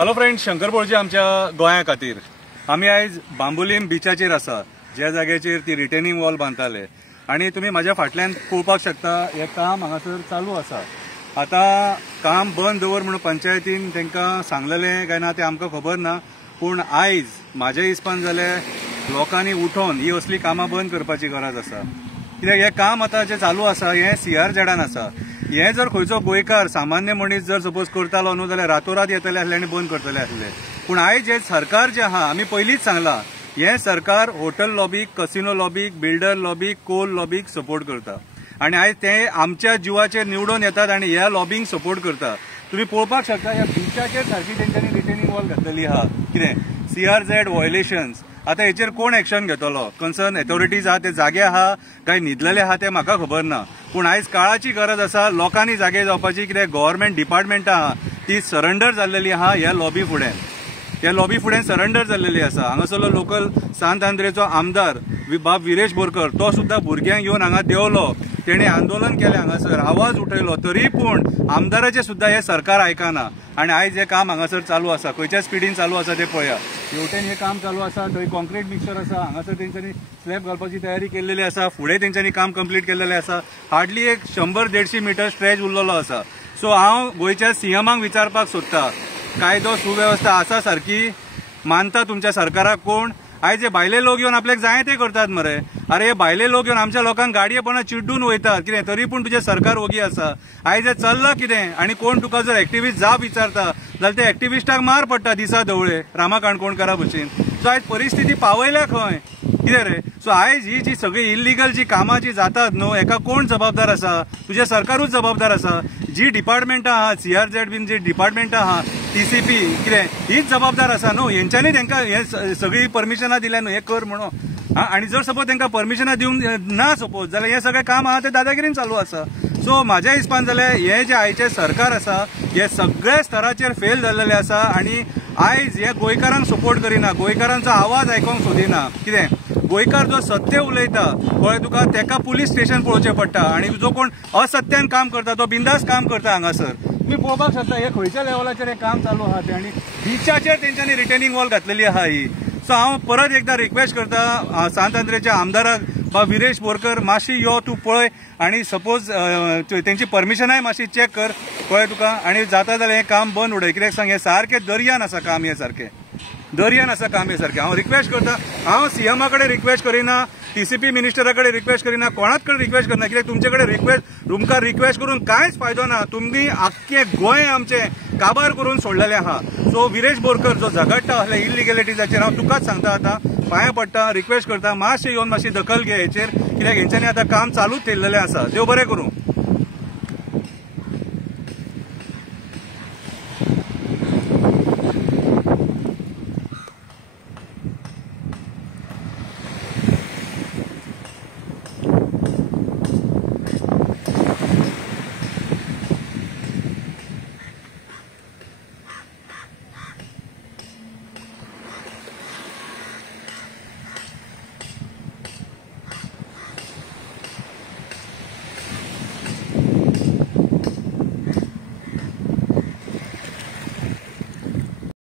Hello friends, Shankar बोळजी आमच्या गोंया खातीर आमी आयज बांबोलीम बिचाचेर आसा, ज्या जाग्याचेर ती रिटेनिंग वॉल बांदताले आणि तुम्ही माझ्या फाटल्यान पळोवपाक शकता हे काम हांगासर चालू आसा। आता काम बंद दवर म्हणून पंचायतीन तांकां सांगलेलें काय ना ते आमकां खबर ना, पूण आयज म्हाज्या हिसपान जाल्यार लोकांनी उठोन ही असली कामां बंद करपाची गरज आसा। कित्याक हे काम आता जे चालू आसा हे CR-झेडान आसा। हे जर खंयचो गोंयकार सामान्य मनीस जर सपोज करतालो न्हू जाल्यार रातोरात येतले आसले आनी बंद करतले आसले। पूण आयज हे सरकार जे आहा, आमी पयलींच सांगला, हे सरकार होटल लॉबीक, कसिनो लॉबीक, बिल्डर लॉबीक, कोल लॉबीक सपोर्ट करता आणि आयज ते आमच्या जीवाचेर निवडून येतात आणि ह्या लॉबींग सपोर्ट करता। तुम्ही पळोवपाक शकता ह्या बिचाचेर सारखी तेंच्यांनी रिटेनिंग वॉल घातलेली आहा। कितें CR-झेड व्हायोलेशन्स, आता हेचेर कोण एक्शन घेतलो? कन्सर्न अथॉरिटीज आहा ते जागे आहा काय न्हिदलेले आहा ते म्हाका खबर ना, पूण आयज काळाची गरज आसा लोकांनी जागे जावपाची। कित्याक गव्हर्नमेंट डिपार्टमेंटां आहा ती सरेंडर जाल्लेली आहा ह्या लॉबी फुडें, ह्या लॉबी फुडें सरेंडर जाल्लेली आसा। हांगासरलो लोकल सांत आंद्रेचो आमदार बाब विरेश बोरकर तो सुद्धा भुरग्यांक घेवन हांगा देवलो, तेणे आंदोलन केलें, हांगासर आवाज उठयलो, तरी पूण आमदाराचे सुद्धा हे सरकार आयकना आणि आयज हे काम हांगासर चालू आसा। खंयच्या स्पिडीन चालू आसा ते पळया। हेवटेन हे काम चालू आसा, थंय कॉन्क्रीट मिक्सचर आसा, हांगासर तेंच्यांनी स्लॅब घालपाची तयारी केल्लेली आसा, फुडें तेंच्यांनी काम कंप्लीट केल्लेलें आसा। हार्डली एक 100-150 मीटर स्ट्रेच उरलेलो आसा। सो हांव गोंयच्या CMाक विचारपाक सोदता, कायदो सुवेवस्था आसा सारकी? मानता तुमच्या सरकाराक कोण? आयज हे भायले लोक येवन आपल्याक जाय ते करतात मरे। अरे हे भायले लोक येवन आमच्या लोकांक गाडयेपणां चिड्डून वयतात, कितें तरी पूण तुजें सरकार ओगी आसा। आयज हे चल्लां कितें? आणि कोण तुका जर एक्टिव्हिस्ट जाप विचारता जाल्यार त्या एक्टिव्हिस्टाक मार पडटा दिसा ढवळे रामा काणकोणकारा भशेन। सो आयज परिस्थिती पावयल्या खंय? कितें रे? सो आयज ही जी सगळी इल्लिगल जी कामां जी जातात न्हू, हेका कोण जबाबदार आसा? तुजें सरकारूच जबाबदार आसा। जी डिपार्टमेंटां आहा, CR-झेड बीन जी डिपार्टमेंटां आहा, TCP कितें हीच जबाबदार आसा न्हू। हेंच्यांनी तांकां हे सगळी परमिशनां दिल्या न्हू हे कर म्हणून। आणि जर सपोज तांकां परमिशनां दिवंक ना सपोज जाल्यार हे सगळें काम आहा ते दादागिरीन चालू आसा। सो म्हाज्या हिसपान जाल्यार हे जे आयचे सरकार आसा हे सगळ्या स्तराचेर फेल जाल्लेले आसा आणि आयज हे गोंयकारांक सपोर्ट करिना, गोंयकारांचो आवाज आयकोंक सोदिना। कितें गोंयकार जो सत्य उलयता पळय तुका तेका पुलीस स्टेशन पळोवचें पडटा आणि जो कोण असत्यान काम करता तो बिंदास काम करता हांगासर। तुम्ही पळोवपाक शकता हे खंयच्या लेवलाचेर हे काम चालू आहा ते, आणि बिचाचेर तेंच्यांनी रिटेनिंग वॉल घातलेली आहा ही। सो हांव परत एकदा रिक्वेस्ट करता सांत आंद्रेच्या आमदाराक बा विरेश बोरकर, मातशी यो तूं पळय आणि सपोज तेंची परमिशनाय मातशी चॅक कर पळय तुका, आणि जाता जाल्यार हे काम बंद उडय। कित्याक सांग हे सारकें दर्यान आसा काम, हे सारकें दर्यान आसा काम हे सारखें। हांव रिक्वेस्ट करता, हांव CMा कडेन रिक्वेस्ट करिना, TCP मिनिस्टरा कडेन रिक्वेस्ट करिना, कोणाच कडेन रिक्वेस्ट करना। कित्याक तुमचे कडेन तुमकां रिक्वेस्ट करून कांयच फायदो ना। तुमी आख्खे गोंय आमचें काबार करून सोडलेलें आहा। सो विरेश बोरकर जो झगडटा असल्या इल्लिगॅलिटीजाचेर हांव तुकाच सांगता, आतां पांयां पडटा, रिक्वेस्ट करता, मातशें येवन मातशी दखल घे हेचेर, कित्याक हेंच्यांनी आतां काम चालूच ठेयल्लेलें आसा। देव बरें करूं।